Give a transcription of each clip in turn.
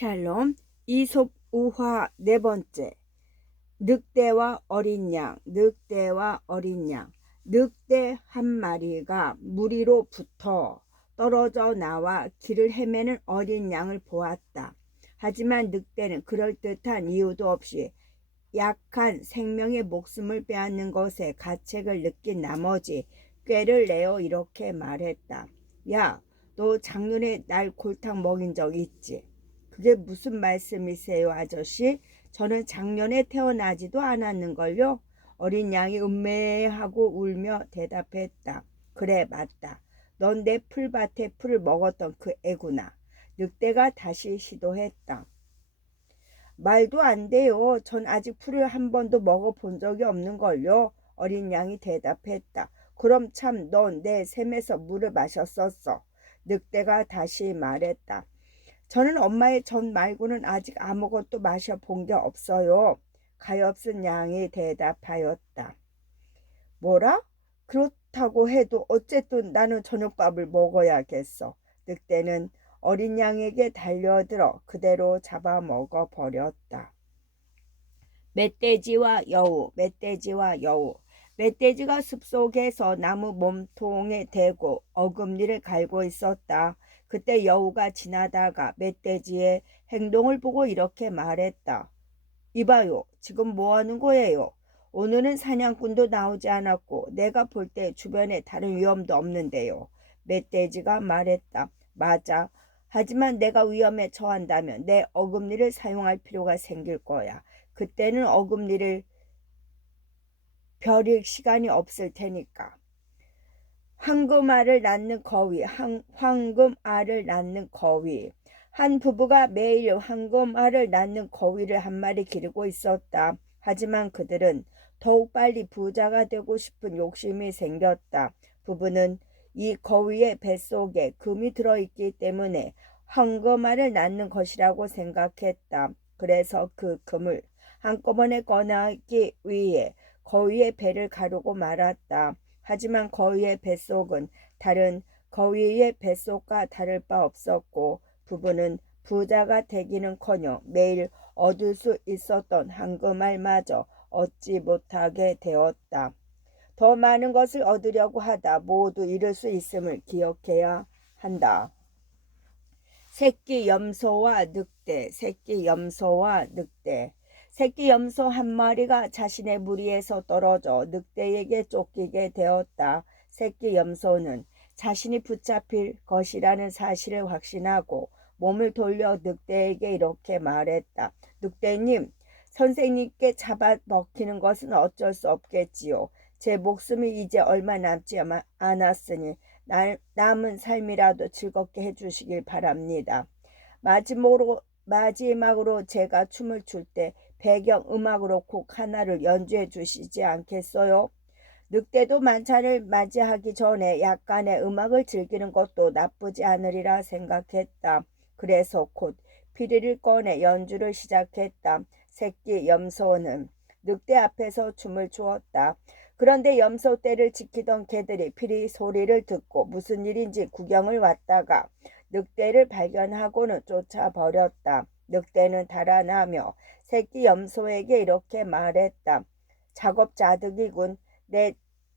샬롬. 이솝 우화 네 번째. 늑대와 어린 양. 늑대와 어린 양. 늑대 한 마리가 무리로 붙어 떨어져 나와 길을 헤매는 어린 양을 보았다. 하지만 늑대는 그럴듯한 이유도 없이 약한 생명의 목숨을 빼앗는 것에 가책을 느낀 나머지 꾀를 내어 이렇게 말했다. 야, 너 작년에 날 골탕 먹인 적 있지? 그게 무슨 말씀이세요, 아저씨? 저는 작년에 태어나지도 않았는걸요? 어린 양이 음매하고 울며 대답했다. 그래, 맞다. 넌 내 풀밭에 풀을 먹었던 그 애구나. 늑대가 다시 시도했다. 말도 안 돼요. 전 아직 풀을 한 번도 먹어본 적이 없는걸요. 어린 양이 대답했다. 그럼 참 넌 내 샘에서 물을 마셨었어. 늑대가 다시 말했다. 저는 엄마의 전 말고는 아직 아무것도 마셔본 게 없어요. 가엾은 양이 대답하였다. 뭐라? 그렇다고 해도 어쨌든 나는 저녁밥을 먹어야겠어. 늑대는 어린 양에게 달려들어 그대로 잡아먹어 버렸다. 멧돼지와 여우, 멧돼지와 여우. 멧돼지가 숲속에서 나무 몸통에 대고 어금니를 갈고 있었다. 그때 여우가 지나다가 멧돼지의 행동을 보고 이렇게 말했다. 이봐요, 지금 뭐 하는 거예요? 오늘은 사냥꾼도 나오지 않았고 내가 볼 때 주변에 다른 위험도 없는데요. 멧돼지가 말했다. 맞아. 하지만 내가 위험에 처한다면 내 어금니를 사용할 필요가 생길 거야. 그때는 어금니를 벼릴 시간이 없을 테니까. 황금알을 낳는 거위, 황금알을 낳는 거위. 한 부부가 매일 황금알을 낳는 거위를 한 마리 기르고 있었다. 하지만 그들은 더욱 빨리 부자가 되고 싶은 욕심이 생겼다. 부부는 이 거위의 뱃속에 금이 들어있기 때문에 황금알을 낳는 것이라고 생각했다. 그래서 그 금을 한꺼번에 꺼내기 위해 거위의 배를 가르고 말았다. 하지만 거위의 뱃속은 다른 거위의 뱃속과 다를 바 없었고 부부는 부자가 되기는커녕 매일 얻을 수 있었던 황금알마저 얻지 못하게 되었다. 더 많은 것을 얻으려고 하다 모두 잃을 수 있음을 기억해야 한다. 새끼 염소와 늑대, 새끼 염소와 늑대. 새끼 염소 한 마리가 자신의 무리에서 떨어져 늑대에게 쫓기게 되었다. 새끼 염소는 자신이 붙잡힐 것이라는 사실을 확신하고 몸을 돌려 늑대에게 이렇게 말했다. 늑대님, 선생님께 잡아먹히는 것은 어쩔 수 없겠지요. 제 목숨이 이제 얼마 남지 않았으니 남은 삶이라도 즐겁게 해주시길 바랍니다. 마지막으로 제가 춤을 출 때 배경 음악으로 곡 하나를 연주해 주시지 않겠어요? 늑대도 만찬을 맞이하기 전에 약간의 음악을 즐기는 것도 나쁘지 않으리라 생각했다. 그래서 곧 피리를 꺼내 연주를 시작했다. 새끼 염소는 늑대 앞에서 춤을 추었다. 그런데 염소 떼를 지키던 개들이 피리 소리를 듣고 무슨 일인지 구경을 왔다가 늑대를 발견하고는 쫓아버렸다. 늑대는 달아나며 새끼 염소에게 이렇게 말했다. 작업자득이군. 내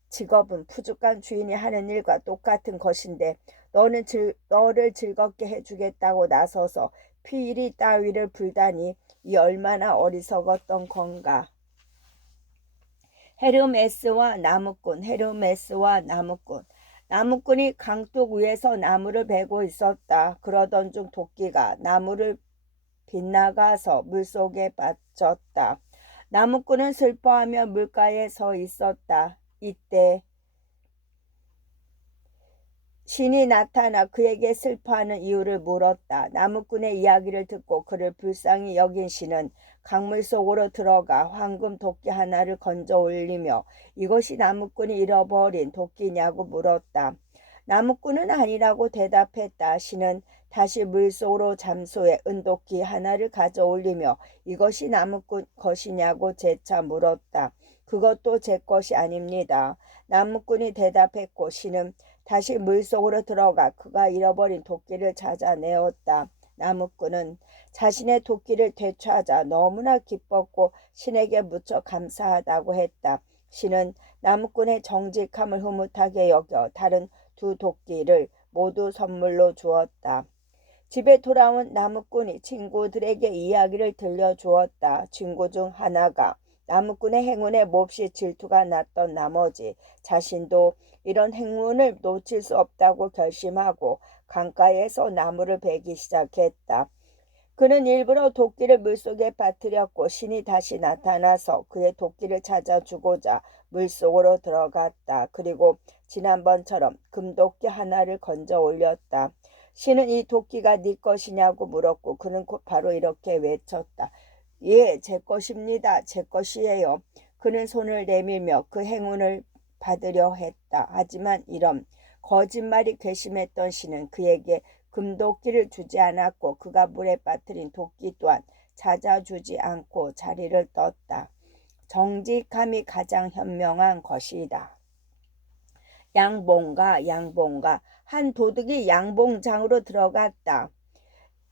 직업은 푸죽한 주인이 하는 일과 똑같은 것인데 너를 즐겁게 해주겠다고 나서서 피리 따위를 불다니 이 얼마나 어리석었던 건가. 헤르메스와 나무꾼, 헤르메스와 나무꾼. 나무꾼이 강둑 위에서 나무를 베고 있었다. 그러던 중 도끼가 나무를 빗나가서 물속에 빠졌다. 나무꾼은 슬퍼하며 물가에 서 있었다. 이때 신이 나타나 그에게 슬퍼하는 이유를 물었다. 나무꾼의 이야기를 듣고 그를 불쌍히 여긴 신은 강물 속으로 들어가 황금 도끼 하나를 건져 올리며 이것이 나무꾼이 잃어버린 도끼냐고 물었다. 나무꾼은 아니라고 대답했다. 신은 다시 물속으로 잠수해 은도끼 하나를 가져 올리며 이것이 나무꾼 것이냐고 재차 물었다. 그것도 제 것이 아닙니다. 나무꾼이 대답했고 신은 다시 물속으로 들어가 그가 잃어버린 도끼를 찾아내었다. 나무꾼은 자신의 도끼를 되찾아 너무나 기뻤고 신에게 무척 감사하다고 했다. 신은 나무꾼의 정직함을 흐뭇하게 여겨 다른 두 도끼를 모두 선물로 주었다. 집에 돌아온 나무꾼이 친구들에게 이야기를 들려주었다. 친구 중 하나가 나무꾼의 행운에 몹시 질투가 났던 나머지 자신도 이런 행운을 놓칠 수 없다고 결심하고 강가에서 나무를 베기 시작했다. 그는 일부러 도끼를 물속에 빠뜨렸고 신이 다시 나타나서 그의 도끼를 찾아주고자 물속으로 들어갔다. 그리고 지난번처럼 금도끼 하나를 건져 올렸다. 신은 이 도끼가 네 것이냐고 물었고 그는 곧 바로 이렇게 외쳤다. 예, 제 것입니다. 제 것이에요. 그는 손을 내밀며 그 행운을 받으려 했다. 하지만 이런 거짓말이 괘씸했던 신은 그에게 금도끼를 주지 않았고 그가 물에 빠뜨린 도끼 또한 찾아주지 않고 자리를 떴다. 정직함이 가장 현명한 것이다. 양봉가 한 도둑이 양봉장으로 들어갔다.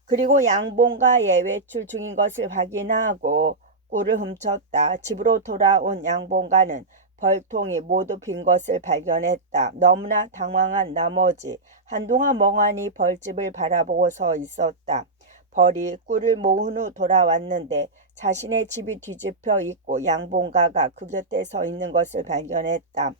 그리고 양봉가에 외출 중인 것을 확인하고 꿀을 훔쳤다. 집으로 돌아온 양봉가는 벌통이 모두 빈 것을 발견했다. 너무나 당황한 나머지 한동안 멍하니 벌집을 바라보고 서 있었다. 벌이 꿀을 모은 후 돌아왔는데 자신의 집이 뒤집혀 있고 양봉가가 그 곁에 서 있는 것을 발견했다.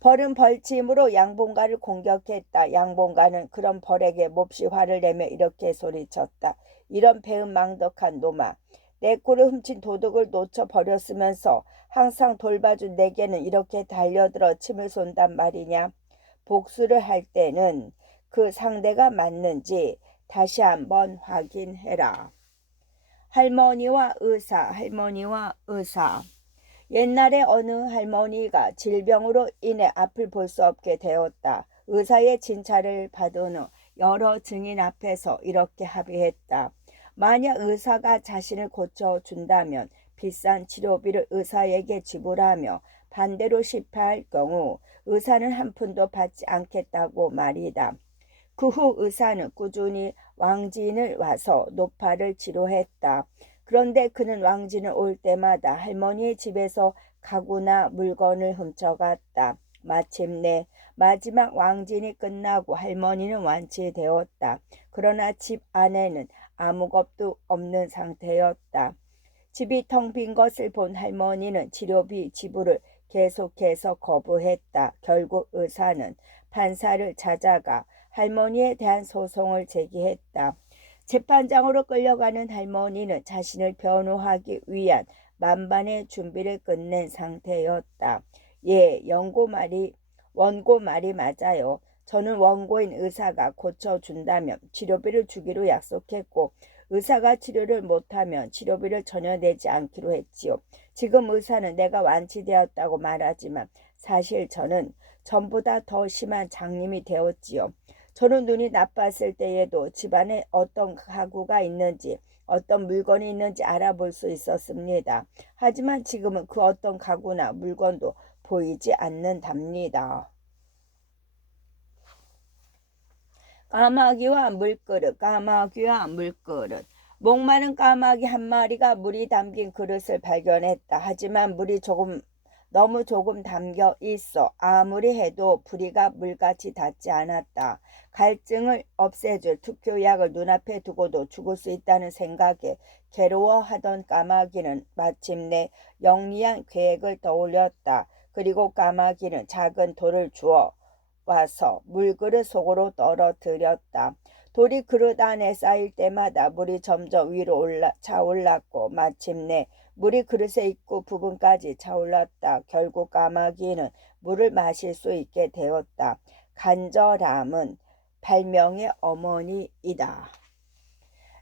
벌은 벌침으로 양봉가를 공격했다. 양봉가는 그런 벌에게 몹시 화를 내며 이렇게 소리쳤다. 이런 배은망덕한 놈아. 내 꿀을 훔친 도둑을 놓쳐버렸으면서 항상 돌봐준 내게는 이렇게 달려들어 침을 쏜단 말이냐. 복수를 할 때는 그 상대가 맞는지 다시 한번 확인해라. 할머니와 의사. 옛날에 어느 할머니가 질병으로 인해 앞을 볼 수 없게 되었다. 의사의 진찰을 받은 후 여러 증인 앞에서 이렇게 합의했다. 만약 의사가 자신을 고쳐준다면 비싼 치료비를 의사에게 지불하며 반대로 실패할 경우 의사는 한 푼도 받지 않겠다고 말이다. 그 후 의사는 꾸준히 왕진을 와서 노파를 치료했다. 그런데 그는 왕진을 올 때마다 할머니의 집에서 가구나 물건을 훔쳐갔다. 마침내 마지막 왕진이 끝나고 할머니는 완치되었다. 그러나 집 안에는 아무것도 없는 상태였다. 집이 텅 빈 것을 본 할머니는 치료비 지불을 계속해서 거부했다. 결국 의사는 판사를 찾아가 할머니에 대한 소송을 제기했다. 재판장으로 끌려가는 할머니는 자신을 변호하기 위한 만반의 준비를 끝낸 상태였다. 예, 원고 말이 맞아요. 저는 원고인 의사가 고쳐준다면 치료비를 주기로 약속했고 의사가 치료를 못하면 치료비를 전혀 내지 않기로 했지요. 지금 의사는 내가 완치되었다고 말하지만 사실 저는 전보다 더 심한 장님이 되었지요. 저는 눈이 나빴을 때에도 집안에 어떤 가구가 있는지 어떤 물건이 있는지 알아볼 수 있었습니다. 하지만 지금은 그 어떤 가구나 물건도 보이지 않는답니다. 까마귀와 물그릇. 목마른 까마귀 한 마리가 물이 담긴 그릇을 발견했다. 하지만 물이 너무 조금 담겨 있어 아무리 해도 부리가 물같이 닿지 않았다. 갈증을 없애줄 특효약을 눈앞에 두고도 죽을 수 있다는 생각에 괴로워하던 까마귀는 마침내 영리한 계획을 떠올렸다. 그리고 까마귀는 작은 돌을 주워 와서 물그릇 속으로 떨어뜨렸다. 돌이 그릇 안에 쌓일 때마다 물이 점점 위로 차올랐고 마침내 물이 그릇의 입구 부분까지 차올랐다. 결국 까마귀는 물을 마실 수 있게 되었다. 간절함은 발명의 어머니이다.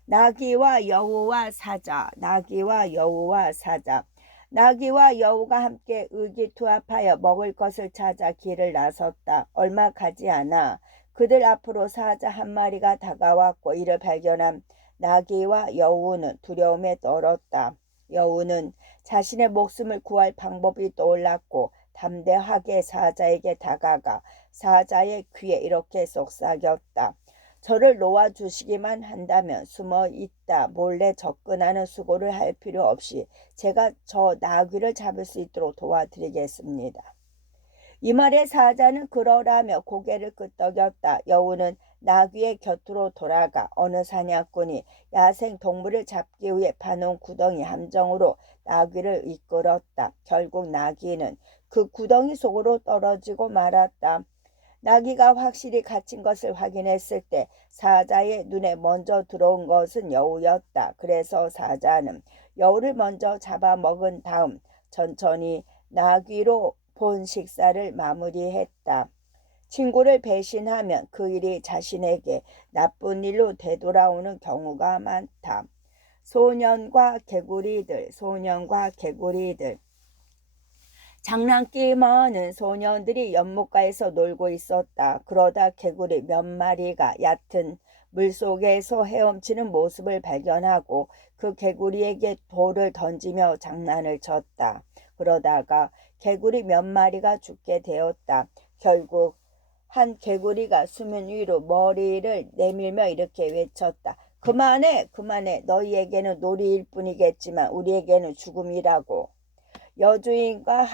나귀와 여우와 사자. 나귀와 여우가 함께 의기투합하여 먹을 것을 찾아 길을 나섰다. 얼마 가지 않아 그들 앞으로 사자 한 마리가 다가왔고 이를 발견한 나귀와 여우는 두려움에 떨었다. 여우는 자신의 목숨을 구할 방법이 떠올랐고 담대하게 사자에게 다가가 사자의 귀에 이렇게 속삭였다. 저를 놓아주시기만 한다면 숨어 있다 몰래 접근하는 수고를 할 필요 없이 제가 저 나귀를 잡을 수 있도록 도와드리겠습니다. 이 말에 사자는 그러라며 고개를 끄덕였다. 여우는 나귀의 곁으로 돌아가 어느 사냥꾼이 야생 동물을 잡기 위해 파놓은 구덩이 함정으로 나귀를 이끌었다. 결국 나귀는 그 구덩이 속으로 떨어지고 말았다. 나귀가 확실히 갇힌 것을 확인했을 때 사자의 눈에 먼저 들어온 것은 여우였다. 그래서 사자는 여우를 먼저 잡아먹은 다음 천천히 나귀로 본 식사를 마무리했다. 친구를 배신하면 그 일이 자신에게 나쁜 일로 되돌아오는 경우가 많다. 소년과 개구리들, 소년과 개구리들. 장난기 많은 소년들이 연못가에서 놀고 있었다. 그러다 개구리 몇 마리가 얕은 물속에서 헤엄치는 모습을 발견하고 그 개구리에게 돌을 던지며 장난을 쳤다. 그러다가 개구리 몇 마리가 죽게 되었다. 결국 한 개구리가 수면 위로 머리를 내밀며 이렇게 외쳤다. 그만해, 그만해. 너희에게는 놀이일 뿐이겠지만 우리에게는 죽음이라고. 여주인과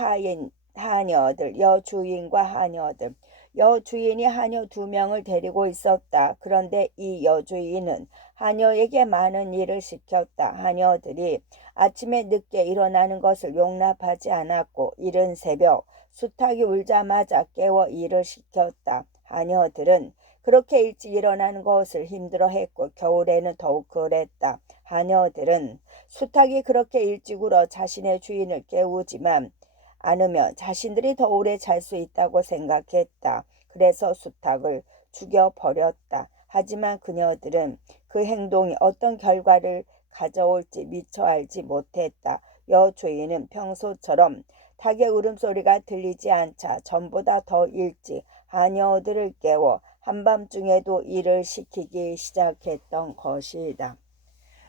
하녀들, 여주인과 하녀들. 여주인이 하녀 2명을 데리고 있었다. 그런데 이 여주인은 하녀에게 많은 일을 시켰다. 하녀들이 아침에 늦게 일어나는 것을 용납하지 않았고 이른 새벽 수탉이 울자마자 깨워 일을 시켰다. 하녀들은 그렇게 일찍 일어나는 것을 힘들어했고 겨울에는 더욱 그랬다. 하녀들은 수탉이 그렇게 일찍 울어 자신의 주인을 깨우지만 않으면 자신들이 더 오래 잘 수 있다고 생각했다. 그래서 수탉을 죽여버렸다. 하지만 그녀들은 그 행동이 어떤 결과를 가져올지 미처 알지 못했다. 여주인은 평소처럼 닭의 울음소리가 들리지 않자 전보다 더 일찍 하녀들을 깨워 한밤중에도 일을 시키기 시작했던 것이다.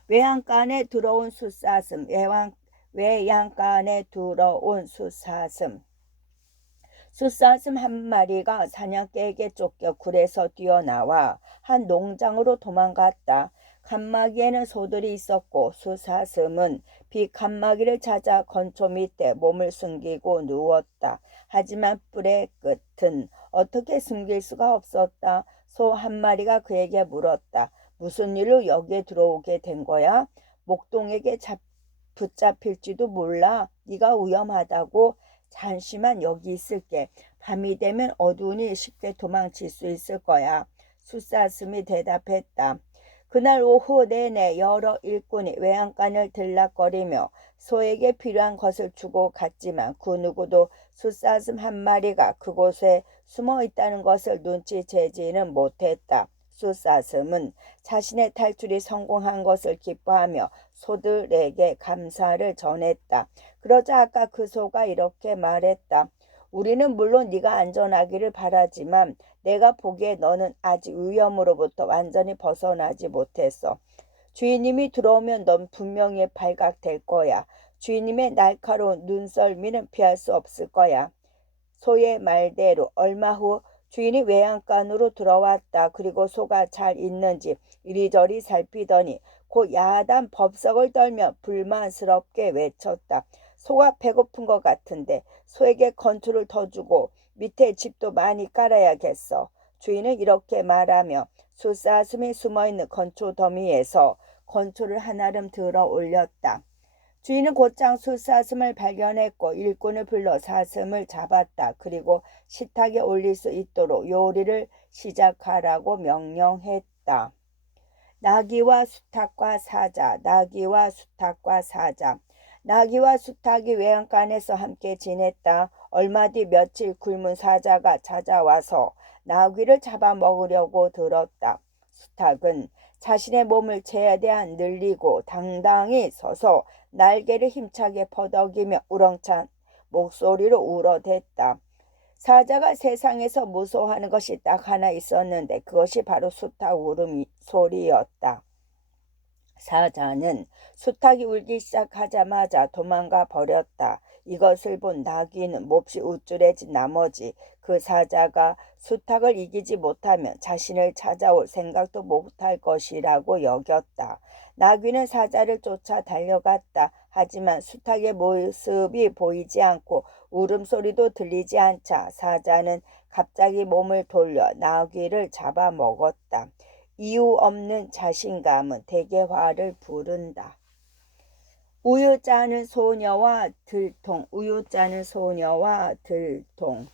외양간에 들어온 숫사슴, 외양간에 들어온 숫사슴. 숫사슴 한 마리가 사냥개에게 쫓겨 굴에서 뛰어나와 한 농장으로 도망갔다. 칸막이에는 소들이 있었고 숫사슴은 빗칸막이를 찾아 건초 밑에 몸을 숨기고 누웠다. 하지만 뿔의 끝은 어떻게 숨길 수가 없었다. 소 한 마리가 그에게 물었다. 무슨 일로 여기에 들어오게 된 거야? 목동에게 붙잡힐지도 몰라. 네가 위험하다고. 잠시만 여기 있을게. 밤이 되면 어두우니 쉽게 도망칠 수 있을 거야. 숫사슴이 대답했다. 그날 오후 내내 여러 일꾼이 외양간을 들락거리며 소에게 필요한 것을 주고 갔지만 그 누구도 숫사슴 한 마리가 그곳에 숨어 있다는 것을 눈치채지는 못했다. 숫사슴은 자신의 탈출이 성공한 것을 기뻐하며 소들에게 감사를 전했다. 그러자 아까 그 소가 이렇게 말했다. 우리는 물론 네가 안전하기를 바라지만 내가 보기에 너는 아직 위험으로부터 완전히 벗어나지 못했어. 주인님이 들어오면 넌 분명히 발각될 거야. 주인님의 날카로운 눈썰미는 피할 수 없을 거야. 소의 말대로 얼마 후 주인이 외양간으로 들어왔다. 그리고 소가 잘 있는지 이리저리 살피더니 곧 야단 법석을 떨며 불만스럽게 외쳤다. 소가 배고픈 것 같은데 소에게 건초를 더 주고 밑에 집도 많이 깔아야겠어. 주인은 이렇게 말하며 숫사슴이 숨어있는 건초 더미에서 건초를 한아름 들어 올렸다. 주인은 곧장 숫사슴을 발견했고 일꾼을 불러 사슴을 잡았다. 그리고 식탁에 올릴 수 있도록 요리를 시작하라고 명령했다. 나귀와 수탉과 사자, 나귀와 수탉과 사자. 나귀와 수탉이 외양간에서 함께 지냈다. 얼마 뒤 며칠 굶은 사자가 찾아와서 나귀를 잡아먹으려고 들었다. 수탉은 자신의 몸을 최대한 늘리고 당당히 서서 날개를 힘차게 퍼덕이며 우렁찬 목소리로 울어댔다. 사자가 세상에서 무서워하는 것이 딱 하나 있었는데 그것이 바로 수탉 울음소리였다. 사자는 수탉이 울기 시작하자마자 도망가 버렸다. 이것을 본 나귀는 몹시 우쭐해진 나머지 그 사자가 수탉을 이기지 못하면 자신을 찾아올 생각도 못할 것이라고 여겼다. 나귀는 사자를 쫓아 달려갔다. 하지만 수탉의 모습이 보이지 않고 울음소리도 들리지 않자 사자는 갑자기 몸을 돌려 나귀를 잡아먹었다. 이유 없는 자신감은 대개화를 부른다. 우유 짜는 소녀와 들통, 우유 짜는 소녀와 들통.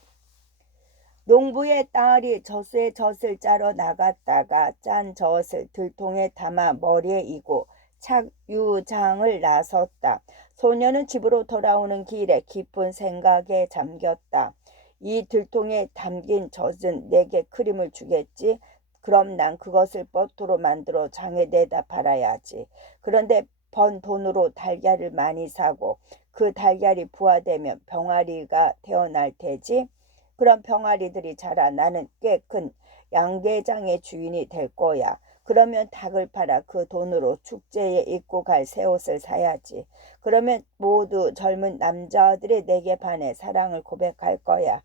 농부의 딸이 젖에 젖을 짜러 나갔다가 짠 젖을 들통에 담아 머리에 이고 착유장을 나섰다. 소녀는 집으로 돌아오는 길에 깊은 생각에 잠겼다. 이 들통에 담긴 젖은 내게 크림을 주겠지. 그럼 난 그것을 버터로 만들어 장에 내다 팔아야지. 그런데 번 돈으로 달걀을 많이 사고 그 달걀이 부화되면 병아리가 태어날 테지. 그런 병아리들이 자라 나는 꽤 큰 양계장의 주인이 될 거야. 그러면 닭을 팔아 그 돈으로 축제에 입고 갈 새 옷을 사야지. 그러면 모두 젊은 남자들이 내게 반해 사랑을 고백할 거야.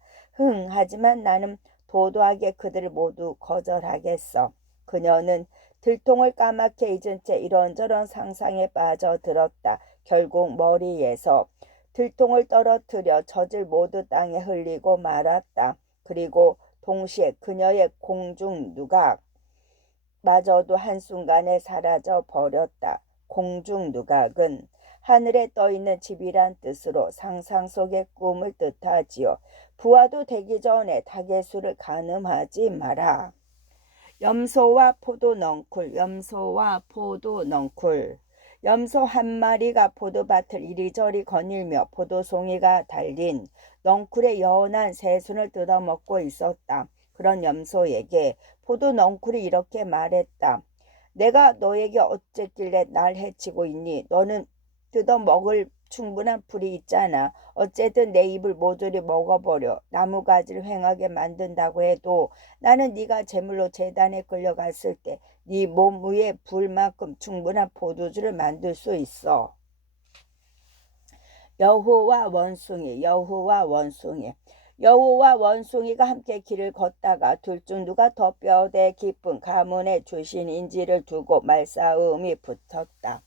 하지만 나는 도도하게 그들을 모두 거절하겠어. 그녀는 들통을 까맣게 잊은 채 이런저런 상상에 빠져들었다. 결국 머리에서 들통을 떨어뜨려 젖을 모두 땅에 흘리고 말았다. 그리고 동시에 그녀의 공중 누각마저도 한순간에 사라져 버렸다. 공중 누각은 하늘에 떠있는 집이란 뜻으로 상상 속의 꿈을 뜻하지요. 부화도 되기 전에 닭의 수를 가늠하지 마라. 염소와 포도 넝쿨, 염소와 포도 넝쿨. 염소 한 마리가 포도밭을 이리저리 거닐며 포도송이가 달린 넝쿨의 연한 새순을 뜯어먹고 있었다. 그런 염소에게 포도 넝쿨이 이렇게 말했다. 내가 너에게 어쨌길래 날 해치고 있니? 너는 뜯어먹을 충분한 풀이 있잖아. 어쨌든 내 입을 모조리 먹어버려. 나무가지를 휑하게 만든다고 해도 나는 네가 제물로 제단에 끌려갔을 때 네 몸 위에 불만큼 충분한 포도주를 만들 수 있어. 여우와 원숭이, 여우와 원숭이. 여우와 원숭이가 함께 길을 걷다가 둘 중 누가 더 뼈대 깊은 가문의 출신인지를 두고 말싸움이 붙었다.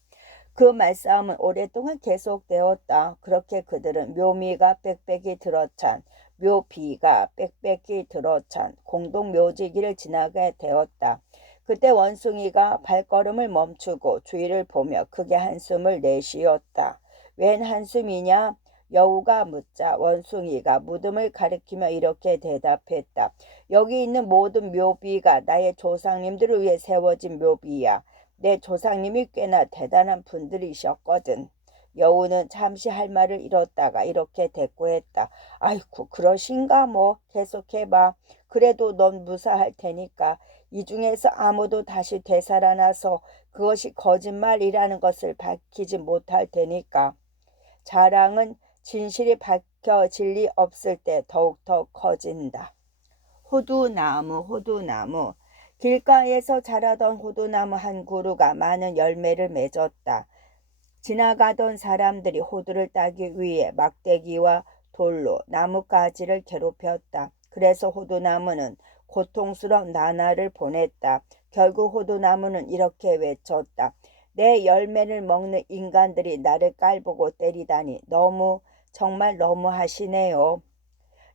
그 말싸움은 오랫동안 계속되었다. 그렇게 그들은 묘미가 빽빽이 들어찬, 묘비가 빽빽이 들어찬 공동 묘지기를 지나게 되었다. 그때 원숭이가 발걸음을 멈추고 주위를 보며 크게 한숨을 내쉬었다. 웬 한숨이냐? 여우가 묻자 원숭이가 무덤을 가리키며 이렇게 대답했다. 여기 있는 모든 묘비가 나의 조상님들을 위해 세워진 묘비야. 내 조상님이 꽤나 대단한 분들이셨거든. 여우는 잠시 할 말을 잃었다가 이렇게 대꾸했다. 아이쿠 그러신가 뭐 계속해봐. 그래도 넌 무사할 테니까. 이 중에서 아무도 다시 되살아나서 그것이 거짓말이라는 것을 밝히지 못할 테니까. 자랑은 진실이 밝혀질 리 없을 때 더욱더 커진다. 호두나무, 호두나무. 길가에서 자라던 호두나무 한 그루가 많은 열매를 맺었다. 지나가던 사람들이 호두를 따기 위해 막대기와 돌로 나뭇가지를 괴롭혔다. 그래서 호두나무는 고통스러운 나날을 보냈다. 결국 호두나무는 이렇게 외쳤다. 내 열매를 먹는 인간들이 나를 깔보고 때리다니 정말 너무하시네요.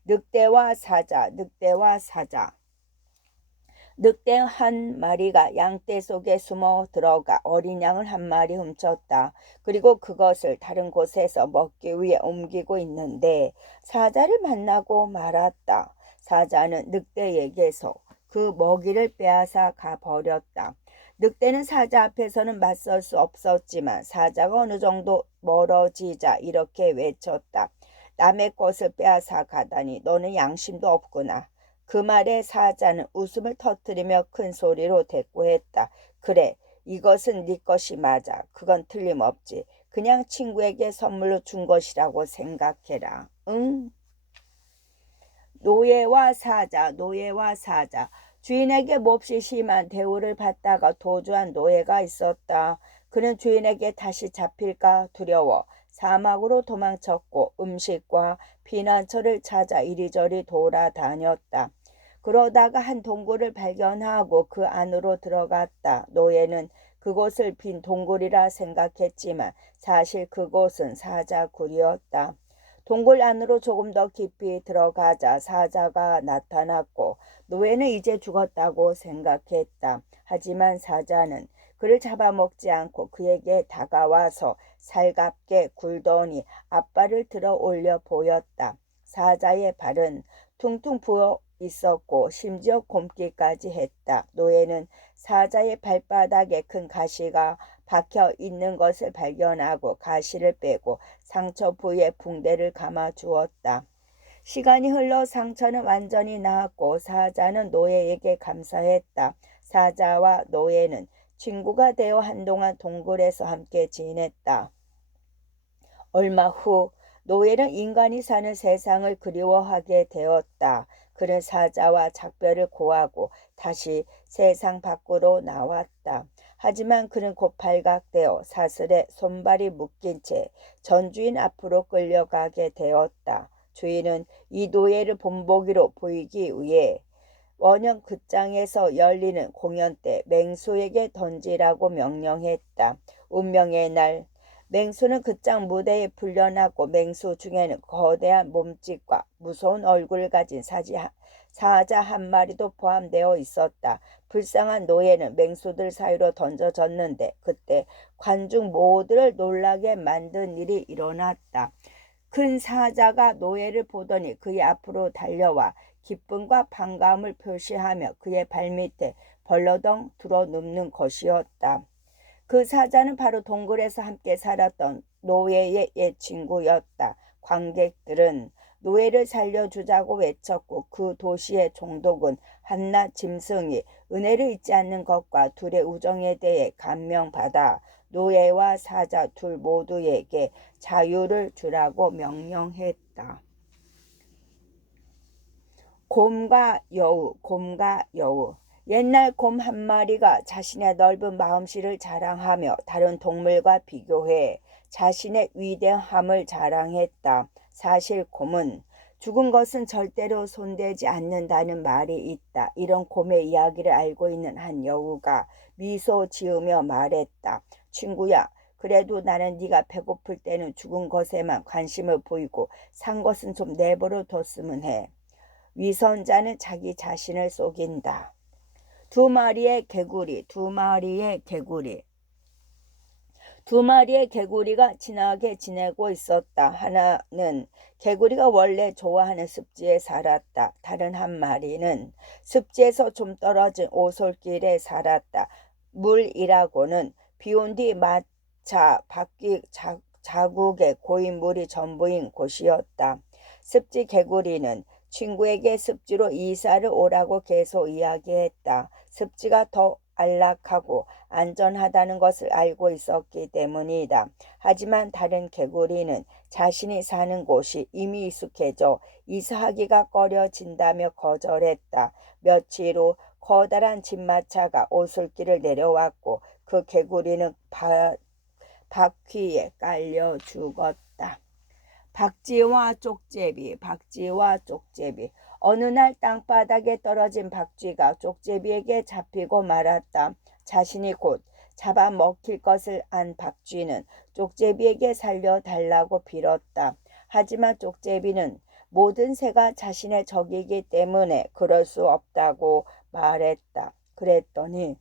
늑대와 사자, 늑대와 사자. 늑대 한 마리가 양떼 속에 숨어 들어가 어린 양을 한 마리 훔쳤다. 그리고 그것을 다른 곳에서 먹기 위해 옮기고 있는데 사자를 만나고 말았다. 사자는 늑대에게서 그 먹이를 빼앗아 가버렸다. 늑대는 사자 앞에서는 맞설 수 없었지만 사자가 어느 정도 멀어지자 이렇게 외쳤다. 남의 것을 빼앗아 가다니 너는 양심도 없구나. 그 말에 사자는 웃음을 터뜨리며 큰 소리로 대꾸했다. 그래, 이것은 네 것이 맞아. 그건 틀림없지. 그냥 친구에게 선물로 준 것이라고 생각해라. 응? 노예와 사자, 노예와 사자. 주인에게 몹시 심한 대우를 받다가 도주한 노예가 있었다. 그는 주인에게 다시 잡힐까 두려워 사막으로 도망쳤고 음식과 피난처를 찾아 이리저리 돌아다녔다. 그러다가 한 동굴을 발견하고 그 안으로 들어갔다. 노예는 그곳을 빈 동굴이라 생각했지만 사실 그곳은 사자굴이었다. 동굴 안으로 조금 더 깊이 들어가자 사자가 나타났고 노예는 이제 죽었다고 생각했다. 하지만 사자는 그를 잡아먹지 않고 그에게 다가와서 살갑게 굴더니 앞발을 들어 올려 보였다. 사자의 발은 퉁퉁 부어 있었고 심지어 곰기까지 했다. 노예는 사자의 발바닥에 큰 가시가 박혀 있는 것을 발견하고 가시를 빼고 상처 부위에 붕대를 감아 주었다. 시간이 흘러 상처는 완전히 나았고 사자는 노예에게 감사했다. 사자와 노예는 친구가 되어 한동안 동굴에서 함께 지냈다. 얼마 후 노예는 인간이 사는 세상을 그리워하게 되었다. 그는 사자와 작별을 고하고 다시 세상 밖으로 나왔다. 하지만 그는 곧 발각되어 사슬에 손발이 묶인 채 전주인 앞으로 끌려가게 되었다. 주인은 이 노예를 본보기로 보이기 위해 원형 극장에서 열리는 공연 때 맹수에게 던지라고 명령했다. 운명의 날 맹수는 극장 무대에 풀려났고 맹수 중에는 거대한 몸집과 무서운 얼굴을 가진 사자 한 마리도 포함되어 있었다. 불쌍한 노예는 맹수들 사이로 던져졌는데 그때 관중 모두를 놀라게 만든 일이 일어났다. 큰 사자가 노예를 보더니 그의 앞으로 달려와 기쁨과 반감을 표시하며 그의 발밑에 벌러덩 들어눕는 것이었다. 그 사자는 바로 동굴에서 함께 살았던 노예의 옛 친구였다. 관객들은 노예를 살려주자고 외쳤고 그 도시의 총독은 한낱 짐승이 은혜를 잊지 않는 것과 둘의 우정에 대해 감명받아 노예와 사자 둘 모두에게 자유를 주라고 명령했다. 곰과 여우, 곰과 여우. 옛날 곰 한 마리가 자신의 넓은 마음씨를 자랑하며 다른 동물과 비교해 자신의 위대함을 자랑했다. 사실 곰은 죽은 것은 절대로 손대지 않는다는 말이 있다. 이런 곰의 이야기를 알고 있는 한 여우가 미소 지으며 말했다. 친구야, 그래도 나는 네가 배고플 때는 죽은 것에만 관심을 보이고 산 것은 좀 내버려 뒀으면 해. 위선자는 자기 자신을 속인다. 두 마리의 개구리. 두 마리의 개구리가 친하게 지내고 있었다. 하나는 개구리가 원래 좋아하는 습지에 살았다. 다른 한 마리는 습지에서 좀 떨어진 오솔길에 살았다. 물이라고는 비온 뒤 마차 바퀴 자국에 고인 물이 전부인 곳이었다. 습지 개구리는 친구에게 습지로 이사를 오라고 계속 이야기했다. 습지가 더 안락하고 안전하다는 것을 알고 있었기 때문이다. 하지만 다른 개구리는 자신이 사는 곳이 이미 익숙해져 이사하기가 꺼려진다며 거절했다. 며칠 후 커다란 진마차가 오솔길을 내려왔고 그 개구리는 바퀴에 깔려 죽었다. 박쥐와 쪽제비. 어느 날 땅바닥에 떨어진 박쥐가 쪽제비에게 잡히고 말았다. 자신이 곧 잡아먹힐 것을 안 박쥐는 쪽제비에게 살려달라고 빌었다. 하지만 쪽제비는 모든 새가 자신의 적이기 때문에 그럴 수 없다고 말했다. 그랬더니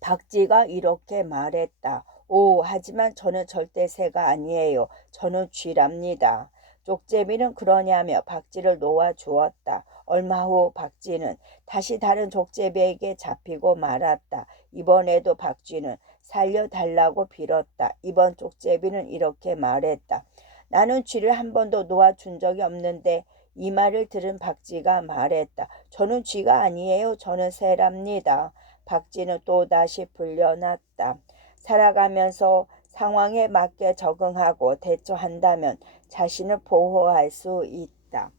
박쥐가 이렇게 말했다. 오, 하지만 저는 절대 새가 아니에요. 저는 쥐랍니다. 쪽제비는 그러냐며 박쥐를 놓아주었다. 얼마 후 박쥐는 다시 다른 쪽제비에게 잡히고 말았다. 이번에도 박쥐는 살려달라고 빌었다. 이번 쪽제비는 이렇게 말했다. 나는 쥐를 한 번도 놓아준 적이 없는데 이 말을 들은 박쥐가 말했다. 저는 쥐가 아니에요. 저는 새랍니다. 박쥐는 또다시 불려났다. 살아가면서 상황에 맞게 적응하고 대처한다면 자신을 보호할 수 있다.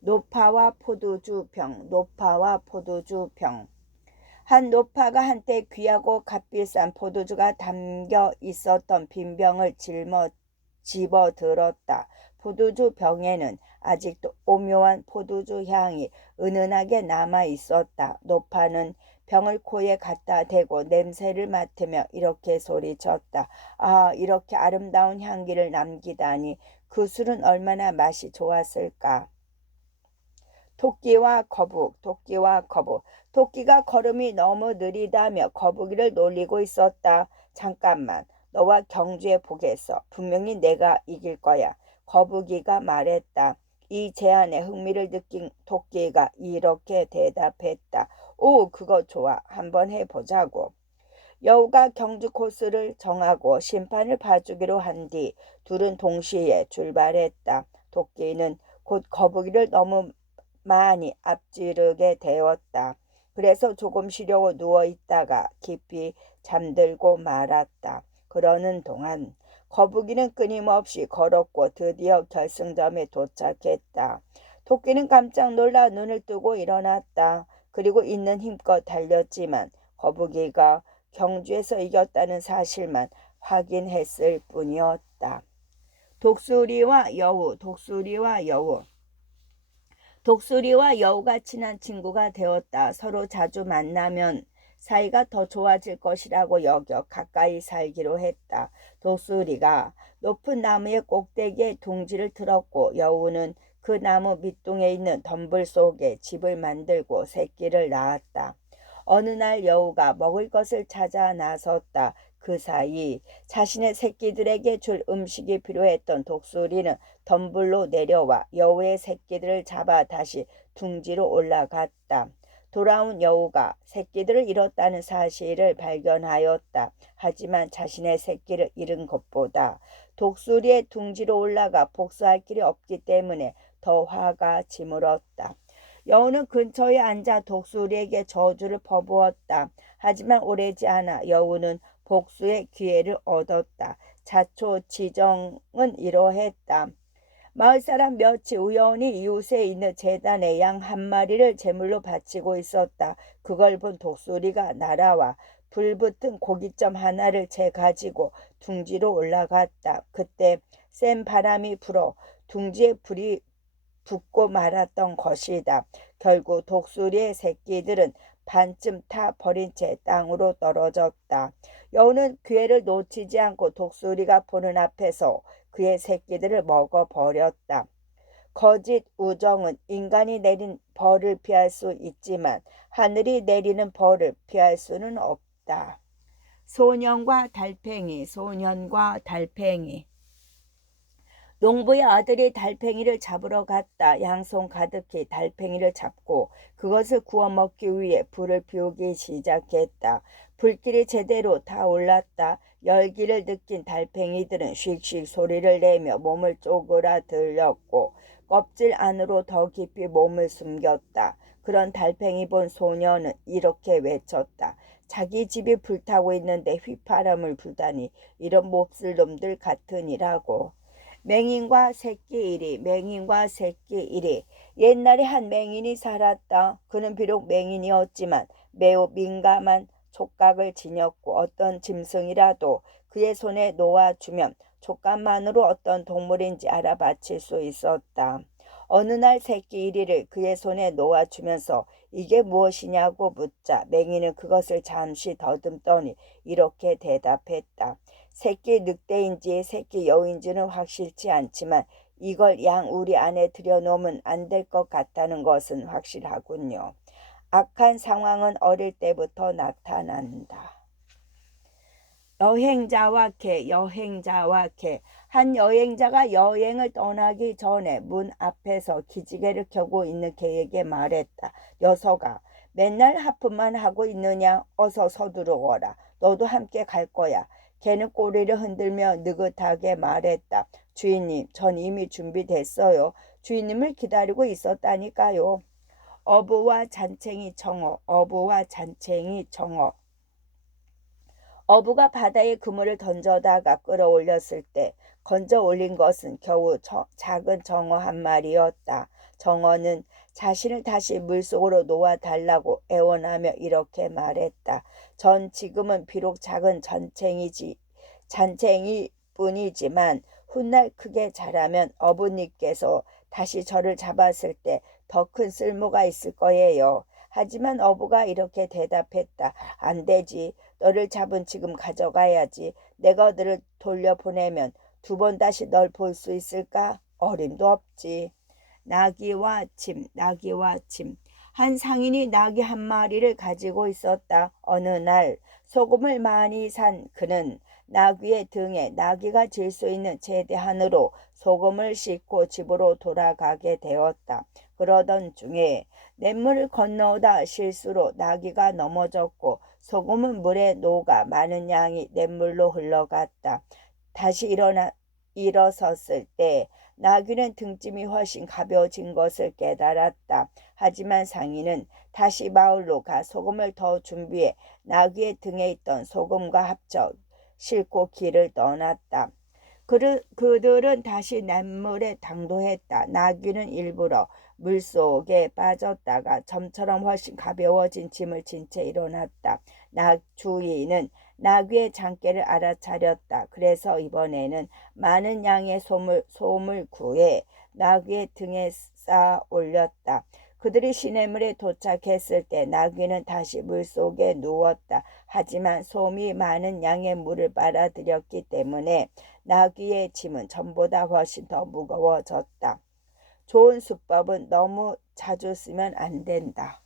노파와 포도주병. 한 노파가 한때 귀하고 값비싼 포도주가 담겨 있었던 빈 병을 집어들었다. 포도주 병에는 아직도 오묘한 포도주 향이 은은하게 남아 있었다. 노파는 병을 코에 갖다 대고 냄새를 맡으며 이렇게 소리쳤다. 아, 이렇게 아름다운 향기를 남기다니 그 술은 얼마나 맛이 좋았을까. 토끼와 거북, 토끼와 거북. 토끼가 걸음이 너무 느리다며 거북이를 놀리고 있었다. 잠깐만, 너와 경주해 보겠어. 분명히 내가 이길 거야. 거북이가 말했다. 이 제안에 흥미를 느낀 토끼가 이렇게 대답했다. 오, 그거 좋아. 한번 해보자고. 여우가 경주 코스를 정하고 심판을 봐주기로 한 뒤 둘은 동시에 출발했다. 토끼는 곧 거북이를 너무 많이 앞지르게 되었다. 그래서 조금 쉬려고 누워있다가 깊이 잠들고 말았다. 그러는 동안 거북이는 끊임없이 걸었고 드디어 결승점에 도착했다. 토끼는 깜짝 놀라 눈을 뜨고 일어났다. 그리고 있는 힘껏 달렸지만 거북이가 경주에서 이겼다는 사실만 확인했을 뿐이었다. 독수리와 여우, 독수리와 여우. 독수리와 여우가 친한 친구가 되었다. 서로 자주 만나면 사이가 더 좋아질 것이라고 여겨 가까이 살기로 했다. 독수리가 높은 나무의 꼭대기에 둥지를 틀었고 여우는 그 나무 밑둥에 있는 덤불 속에 집을 만들고 새끼를 낳았다. 어느 날 여우가 먹을 것을 찾아 나섰다. 그 사이 자신의 새끼들에게 줄 음식이 필요했던 독수리는 덤불로 내려와 여우의 새끼들을 잡아 다시 둥지로 올라갔다. 돌아온 여우가 새끼들을 잃었다는 사실을 발견하였다. 하지만 자신의 새끼를 잃은 것보다 독수리의 둥지로 올라가 복수할 길이 없기 때문에 더 화가 치밀었다. 여우는 근처에 앉아 독수리에게 저주를 퍼부었다. 하지만 오래지 않아 여우는 복수의 기회를 얻었다. 자초지정은 이러했다. 마을 사람 몇이 우연히 이웃에 있는 제단에 양 한 마리를 제물로 바치고 있었다. 그걸 본 독수리가 날아와 불붙은 고깃점 하나를 채 가지고 둥지로 올라갔다. 그때 센 바람이 불어 둥지에 불이 붙고 말았던 것이다. 결국 독수리의 새끼들은 반쯤 타 버린 채 땅으로 떨어졌다. 여우는 기회를 놓치지 않고 독수리가 보는 앞에서 그의 새끼들을 먹어버렸다. 거짓 우정은 인간이 내린 벌을 피할 수 있지만 하늘이 내리는 벌을 피할 수는 없다. 소년과 달팽이, 소년과 달팽이. 농부의 아들이 달팽이를 잡으러 갔다. 양손 가득히 달팽이를 잡고 그것을 구워 먹기 위해 불을 피우기 시작했다. 불길이 제대로 타올랐다. 열기를 느낀 달팽이들은 씩씩 소리를 내며 몸을 쪼그라들렸고 껍질 안으로 더 깊이 몸을 숨겼다. 그런 달팽이 본 소녀는 이렇게 외쳤다. 자기 집이 불타고 있는데 휘파람을 불다니 이런 몹쓸 놈들 같으니라고. 맹인과 새끼 일이, 맹인과 새끼 일이. 옛날에 한 맹인이 살았다. 그는 비록 맹인이었지만 매우 민감한 촉각을 지녔고 어떤 짐승이라도 그의 손에 놓아주면 촉감만으로 어떤 동물인지 알아맞힐 수 있었다. 어느 날 새끼 이리를 그의 손에 놓아주면서 이게 무엇이냐고 묻자 맹인은 그것을 잠시 더듬더니 이렇게 대답했다. 새끼 늑대인지 새끼 여우인지는 확실치 않지만 이걸 양 우리 안에 들여놓으면 안 될 것 같다는 것은 확실하군요. 악한 상황은 어릴 때부터 나타난다. 여행자와 개, 여행자와 개. 한 여행자가 여행을 떠나기 전에 문 앞에서 기지개를 켜고 있는 개에게 말했다. 녀석아, 맨날 하품만 하고 있느냐? 어서 서두르거라. 너도 함께 갈 거야. 개는 꼬리를 흔들며 느긋하게 말했다. 주인님, 전 이미 준비됐어요. 주인님을 기다리고 있었다니까요. 어부와 잔챙이 청어, 어부와 잔챙이 청어. 어부가 바다에 그물을 던져다가 끌어올렸을 때 건져 올린 것은 겨우 작은 정어 한 마리였다. 정어는 자신을 다시 물속으로 놓아달라고 애원하며 이렇게 말했다. 전 지금은 비록 작은 잔챙이뿐이지만 훗날 크게 자라면 어부님께서 다시 저를 잡았을 때 더 큰 쓸모가 있을 거예요. 하지만 어부가 이렇게 대답했다. 안 되지. 너를 잡은 지금 가져가야지. 내가 너를 돌려보내면 두 번 다시 널 볼 수 있을까? 어림도 없지. 나귀와 침, 나귀와 침. 한 상인이 나귀 한 마리를 가지고 있었다. 어느 날 소금을 많이 산 그는 나귀의 등에 나귀가 질 수 있는 최대한으로 소금을 싣고 집으로 돌아가게 되었다. 그러던 중에 냇물을 건너오다 실수로 나귀가 넘어졌고 소금은 물에 녹아 많은 양이 냇물로 흘러갔다. 다시 일어섰을 때 나귀는 등짐이 훨씬 가벼워진 것을 깨달았다. 하지만 상인은 다시 마을로 가 소금을 더 준비해 나귀의 등에 있던 소금과 합쳐 싣고 길을 떠났다. 그들은 다시 냇물에 당도했다. 나귀는 일부러 물속에 빠졌다가 점처럼 훨씬 가벼워진 짐을 진 채 일어났다. 주인은 나귀의 장깨를 알아차렸다. 그래서 이번에는 많은 양의 솜을 구해 나귀의 등에 쌓아 올렸다. 그들이 시냇물에 도착했을 때 나귀는 다시 물속에 누웠다. 하지만 솜이 많은 양의 물을 빨아들였기 때문에 나귀의 짐은 전보다 훨씬 더 무거워졌다. 좋은 수법은 너무 자주 쓰면 안 된다.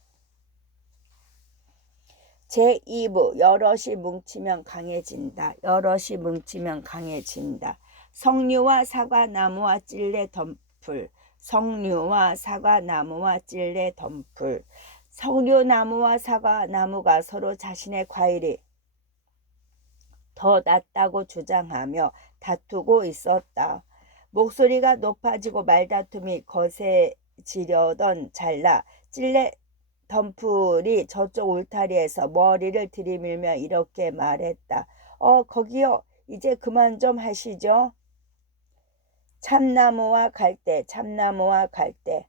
제2부 여럿이 뭉치면 강해진다. 여럿이 뭉치면 강해진다. 석류와 사과나무와 찔레 덤풀. 석류와 사과나무와 찔레 덤풀. 석류나무와 사과나무가 서로 자신의 과일이 더 낫다고 주장하며 다투고 있었다. 목소리가 높아지고 말다툼이 거세지려던 찰나 찔레 덤풀이 저쪽 울타리에서 머리를 들이밀며 이렇게 말했다. 거기요. 이제 그만 좀 하시죠. 참나무와 갈대, 참나무와 갈대.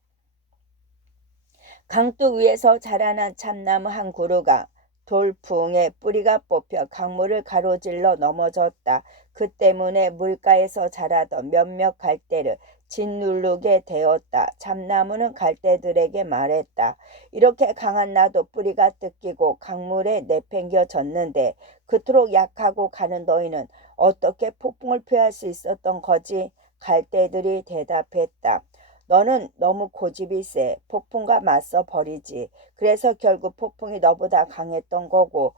강둑 위에서 자라난 참나무 한 그루가 돌풍에 뿌리가 뽑혀 강물을 가로질러 넘어졌다. 그 때문에 물가에서 자라던 몇몇 갈대를 짓누르게 되었다. 참나무는 갈대들에게 말했다. 이렇게 강한 나도 뿌리가 뜯기고 강물에 내팽겨졌는데 그토록 약하고 가는 너희는 어떻게 폭풍을 피할 수 있었던 거지? 갈대들이 대답했다. 너는 너무 고집이 세. 폭풍과 맞서 버리지. 그래서 결국 폭풍이 너보다 강했던 거고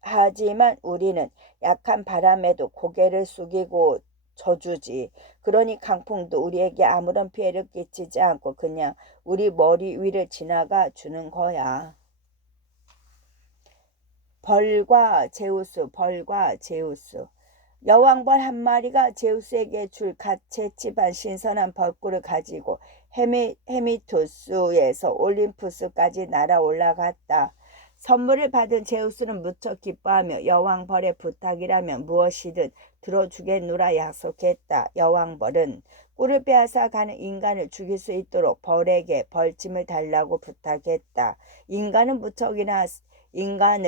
하지만 우리는 약한 바람에도 고개를 숙이고 져주지. 그러니 강풍도 우리에게 아무런 피해를 끼치지 않고 그냥 우리 머리 위를 지나가 주는 거야. 벌과 제우스, 벌과 제우스. 여왕벌 한 마리가 제우스에게 줄 갓 채집한 신선한 벌꿀을 가지고 헤미투스에서 올림푸스까지 날아 올라갔다. 선물을 받은 제우스는 무척 기뻐하며 여왕벌의 부탁이라면 무엇이든 들어주겠노라 약속했다. 여왕벌은 꿀을 빼앗아 가는 인간을 죽일 수 있도록 벌에게 벌침을 달라고 부탁했다. 인간을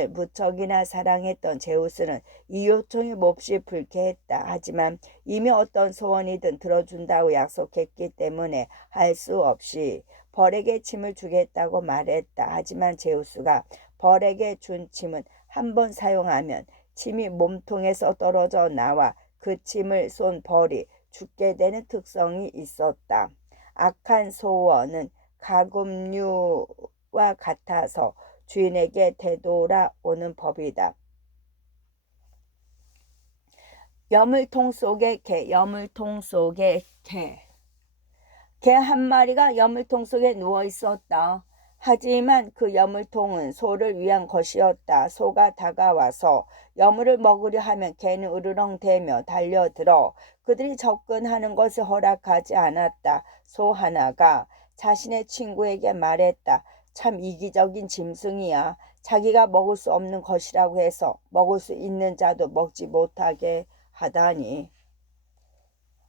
무척이나 사랑했던 제우스는 이 요청이 몹시 불쾌했다. 하지만 이미 어떤 소원이든 들어준다고 약속했기 때문에 할 수 없이 벌에게 침을 주겠다고 말했다. 하지만 제우스가 벌에게 준 침은 한 번 사용하면 침이 몸통에서 떨어져 나와 그 침을 쏜 벌이 죽게 되는 특성이 있었다. 악한 소원은 가금류와 같아서 주인에게 되돌아오는 법이다. 여물통 속의 개, 여물통 속의 개. 개 한 마리가 여물통 속에 누워 있었다. 하지만 그 여물통은 소를 위한 것이었다. 소가 다가와서 여물을 먹으려 하면 개는 으르렁대며 달려들어 그들이 접근하는 것을 허락하지 않았다. 소 하나가 자신의 친구에게 말했다. 참 이기적인 짐승이야. 자기가 먹을 수 없는 것이라고 해서 먹을 수 있는 자도 먹지 못하게 하다니.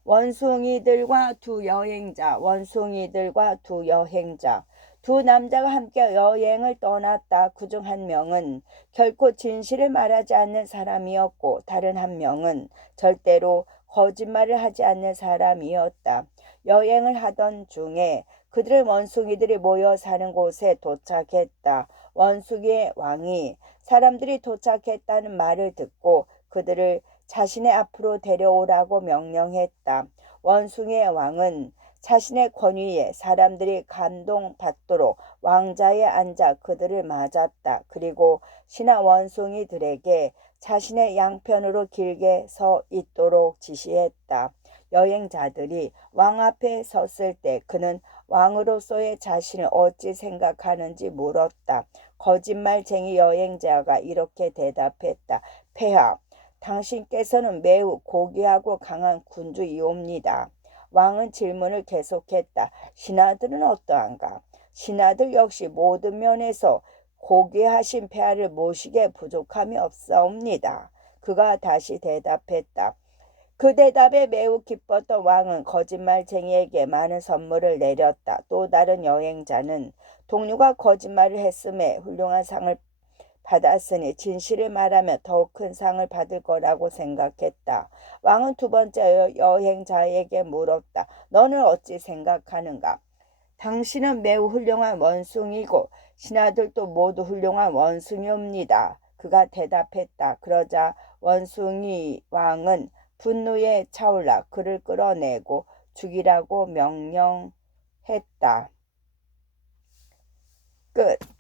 원숭이들과 두 여행자, 원숭이들과 두 여행자. 두 남자가 함께 여행을 떠났다. 그중 한 명은 결코 진실을 말하지 않는 사람이었고 다른 한 명은 절대로 거짓말을 하지 않는 사람이었다. 여행을 하던 중에 그들의 원숭이들이 모여 사는 곳에 도착했다. 원숭이의 왕이 사람들이 도착했다는 말을 듣고 그들을 자신의 앞으로 데려오라고 명령했다. 원숭이의 왕은 자신의 권위에 사람들이 감동받도록 왕자에 앉아 그들을 맞았다. 그리고 신하 원숭이들에게 자신의 양편으로 길게 서 있도록 지시했다. 여행자들이 왕 앞에 섰을 때 그는 왕으로서의 자신을 어찌 생각하는지 물었다. 거짓말쟁이 여행자가 이렇게 대답했다. 폐하, 당신께서는 매우 고귀하고 강한 군주이옵니다. 왕은 질문을 계속했다. 신하들은 어떠한가? 신하들 역시 모든 면에서 고귀하신 폐하를 모시기에 부족함이 없사옵니다. 그가 다시 대답했다. 그 대답에 매우 기뻤던 왕은 거짓말쟁이에게 많은 선물을 내렸다. 또 다른 여행자는 동료가 거짓말을 했음에 훌륭한 상을 받았으니 진실을 말하며 더욱 큰 상을 받을 거라고 생각했다. 왕은 두 번째 여행자에게 물었다. 너는 어찌 생각하는가? 당신은 매우 훌륭한 원숭이고 신하들도 모두 훌륭한 원숭이옵니다. 그가 대답했다. 그러자 원숭이 왕은 분노에 차올라 그를 끌어내고 죽이라고 명령했다. 끝.